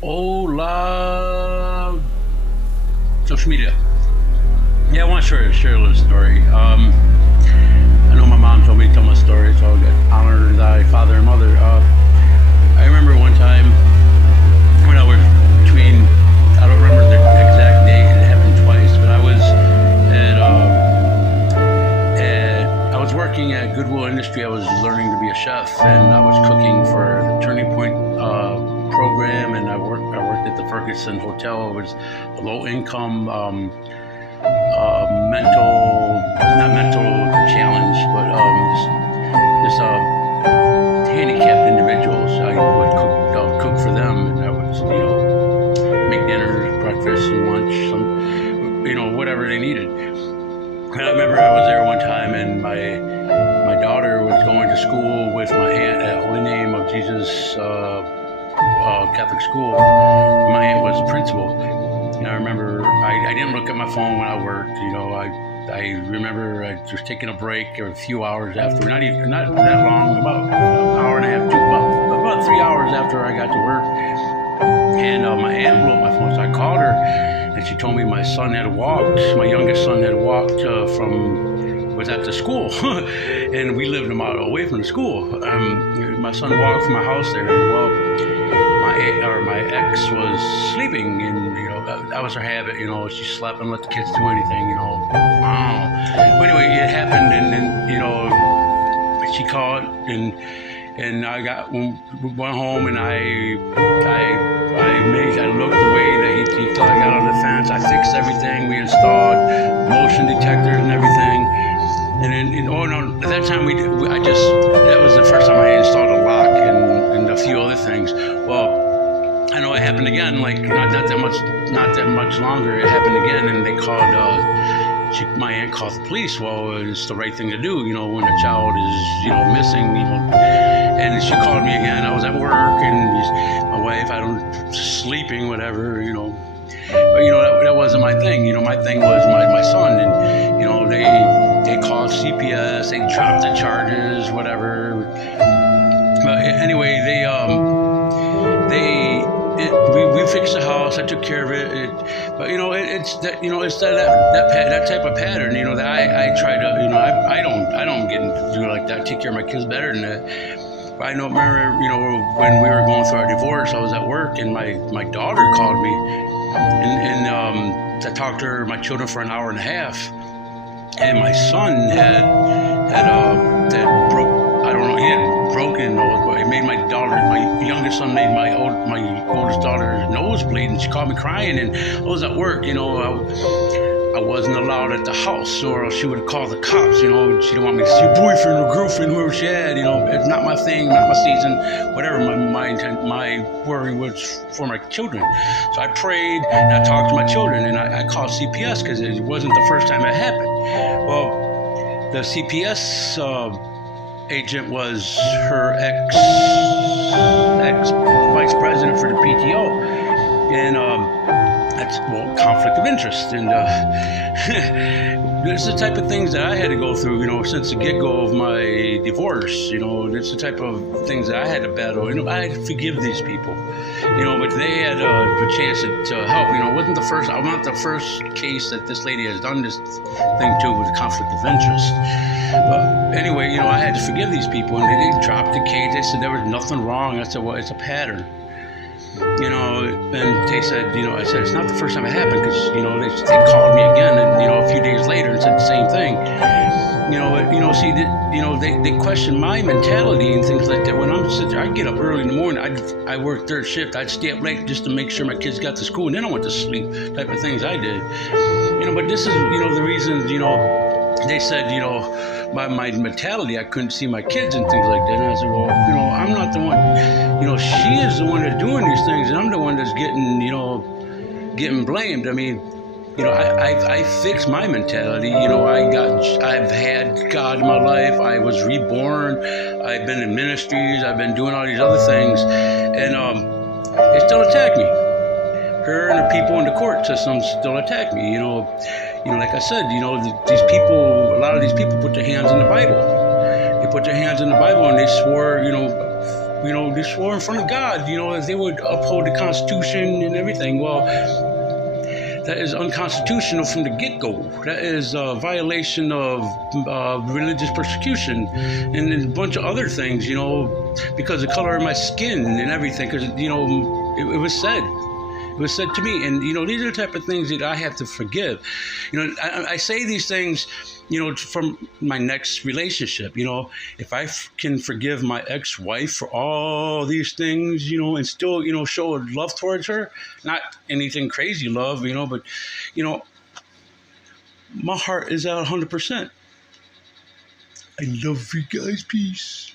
Hola, social media. Yeah, I want to share a little story. I know my mom told me to tell my story, so I'll get honor thy father and mother. I remember one time when I was between, I don't remember the exact date, it happened twice, but I was working at Goodwill Industry. I was learning to be a chef, and I was cooking for the Turning Point program, and I worked at the Ferguson Hotel. It was a low income mental, not mental challenge, but just handicapped individuals. I would cook for them, and I would make dinner, breakfast, and lunch, whatever they needed. And I remember I was there one time, and my daughter was going to school with my aunt at Holy Name of Jesus Catholic school. My aunt was the principal. And I remember I didn't look at my phone when I worked. I remember I was taking a break a few hours after, not that long, about an hour and a half, about 3 hours after I got to work. And my aunt blew up my phone, so I called her, and she told me my youngest son had walked was at the school, and we lived a mile away from the school. My son walked from my house there, and my ex was sleeping, and that was her habit. She slept and let the kids do anything. But anyway, it happened, and then she called, and I went home, and I looked the way that he thought. I got on the fence. I fixed everything. We installed motion detectors and everything. And then, at that time that was the first time I installed a lock and a few other things. Well, I know it happened again, like not that much longer. It happened again, and they called. My aunt called the police. Well, it's the right thing to do, when a child is, missing, And she called me again. I was at work, and my wife, sleeping, whatever, But that wasn't my thing. My thing was my son, and they called CPS. They dropped the charges, whatever. But anyway, we fixed the house. I took care of it. But it's that type of pattern. That I try to. I don't get into like that. Take care of my kids better than that. But I remember when we were going through our divorce, I was at work, and my daughter called me, and I talked to my children for an hour and a half, and my son had broken, but it made my youngest son made my oldest daughter's nose bleed, and she called me crying, and I was at work. I wasn't allowed at the house, or she would call the cops. She didn't want me to see your boyfriend or girlfriend, whoever she had. It's not my thing, not my season, whatever. My worry was for my children. So I prayed, and I talked to my children, and I called CPS because it wasn't the first time it happened. Well, the CPS agent was her ex vice president for the PTO, and that's conflict of interest, and it's the type of things that I had to go through, since the get-go of my divorce. It's the type of things that I had to battle. I had to forgive these people, but they had a chance to help. It wasn't the first. I'm not the first case that this lady has done this thing to with conflict of interest. But anyway, I had to forgive these people, and they dropped the case. They said there was nothing wrong. I said, well, it's a pattern. And they said, I said, it's not the first time it happened, because, they called me again, and, a few days later and said the same thing. They question my mentality and things like that. When I'm sitting there, I get up early in the morning. I work third shift. I'd stay up late just to make sure my kids got to school, and then I went to sleep, type of things I did. But this is, the reasons, they said, my mentality, I couldn't see my kids and things like that. And I said, well, I'm not the one, she is the one that's doing these things, and I'm the one that's getting blamed. I mean, I fixed my mentality. I've had God in my life. I was reborn. I've been in ministries. I've been doing all these other things, and they still attack me. Her and the people in the court system still attack me. Like I said, these people, a lot of these people put their hands in the Bible. They put their hands in the Bible, and they swore, they swore in front of God, that they would uphold the Constitution and everything. Well, that is unconstitutional from the get-go. That is a violation of religious persecution and a bunch of other things, because of the color of my skin and everything, because, it was said. It was said to me, and these are the type of things that I have to forgive. I say these things, from my next relationship. If I can forgive my ex-wife for all these things, and still, show love towards her, not anything crazy love, but my heart is at 100%. I love you guys. Peace.